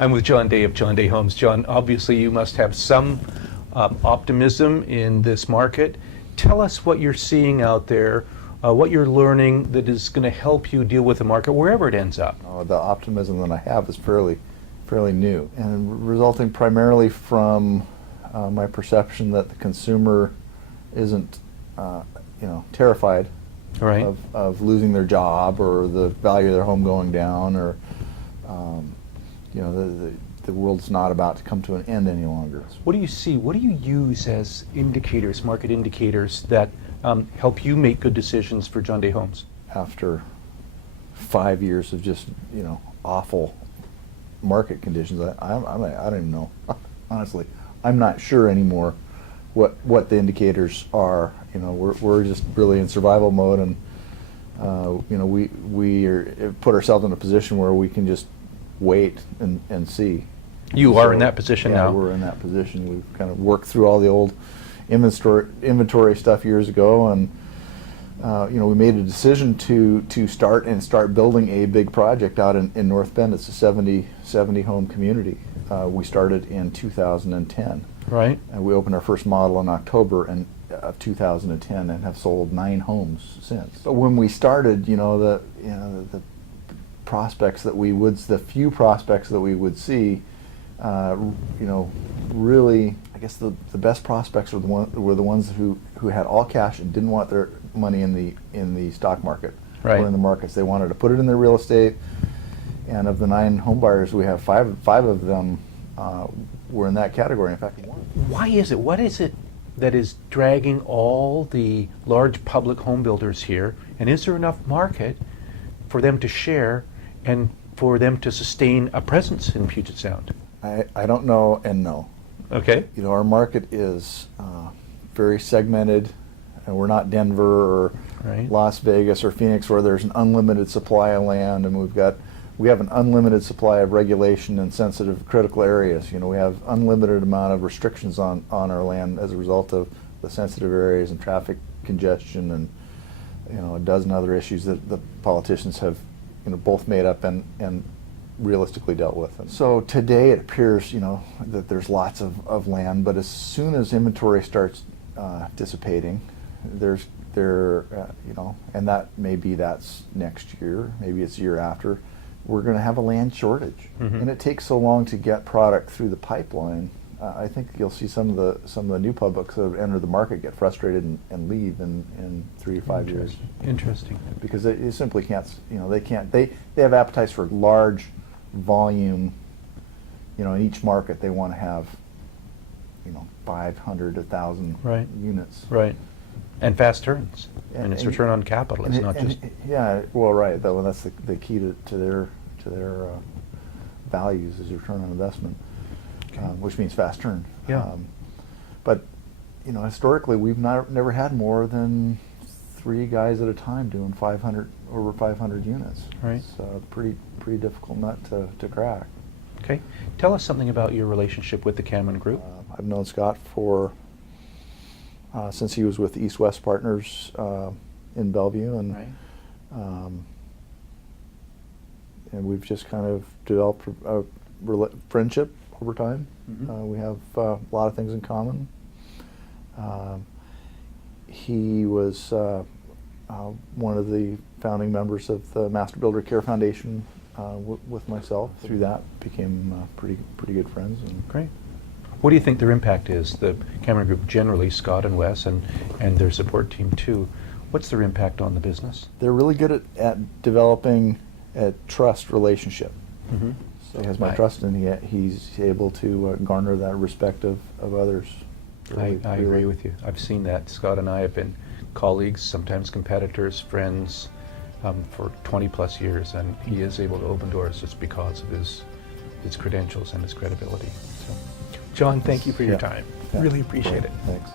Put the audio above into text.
I'm with John Day of John Day Homes. John, obviously you must have some optimism in this market. Tell us what you're seeing out there, what you're learning that is going to help you deal with the market wherever it ends up. The optimism that I have is fairly new, and resulting primarily from my perception that the consumer isn't terrified Right. of losing their job or the value of their home going down, or the world's not about to come to an end any longer. What do you see? What do you use as indicators, market indicators, that help you make good decisions for John Day Homes? After 5 years of just awful market conditions, I don't even know. Honestly, I'm not sure anymore what the indicators are. We're just really in survival mode, and we are put ourselves in a position where we can just wait and see. You are in that position now. Yeah, we're in that position. We've kind of worked through all the old inventory stuff years ago, and we made a decision to start building a big project out in North Bend. It's a 70 home community. We started in 2010. Right. And we opened our first model in October of 2010 and have sold 9 homes since. But when we started, the prospects that the few prospects that we would see, really, I guess the best prospects were the ones who had all cash and didn't want their money in the stock market, right, or in the markets. They wanted to put it in their real estate. And of the 9 home buyers, we have five of them were in that category. In fact, one. Why is it? What is it that is dragging all the large public home builders here? And is there enough market for them to share and for them to sustain a presence in Puget Sound? I don't know, and no. Okay. Our market is very segmented, and we're not Denver or right, Las Vegas or Phoenix, where there's an unlimited supply of land, and we have an unlimited supply of regulation in sensitive critical areas. We have unlimited amount of restrictions on our land as a result of the sensitive areas and traffic congestion and a dozen other issues that the politicians have both made up and realistically dealt with. And so today it appears that there's lots of land, but as soon as inventory starts dissipating, and that's next year, maybe it's the year after, we're going to have a land shortage. Mm-hmm. And it takes so long to get product through the pipeline. I think you'll see some of the new publics that have entered the market get frustrated and leave in 3 to 5 years. Interesting. Because they simply can't. They have appetites for large volume. In each market they want to have 500, 1,000 right, units. Right. And fast turns. And it's return on capital. It's not just. Yeah. Well, right. Though that's the key to their values is return on investment, Okay. Which means fast turn. Yeah. But historically, we've never had more than 3 guys at a time doing over 500 units. Right. It's a pretty difficult nut to crack. Okay. Tell us something about your relationship with the Cameron Group. I've known Scott since he was with East West Partners in Bellevue, and right, and we've just kind of developed a friendship over time. Mm-hmm. We have a lot of things in common. He was one of the founding members of the Master Builder Care Foundation with myself. Through that, became pretty good friends. And great. What do you think their impact is, the Cameron Group generally, Scott and Wes, and their support team too? What's their impact on the business? They're really good at developing a trust relationship. Mm-hmm. So he has my trust, and he's able to garner that respect of others. Really, I agree with you. I've seen that. Scott and I have been colleagues, sometimes competitors, friends, for 20 plus years, and he is able to open doors just because of his credentials and his credibility. So, John, thank you for your time. Yeah. Really appreciate it. Thanks.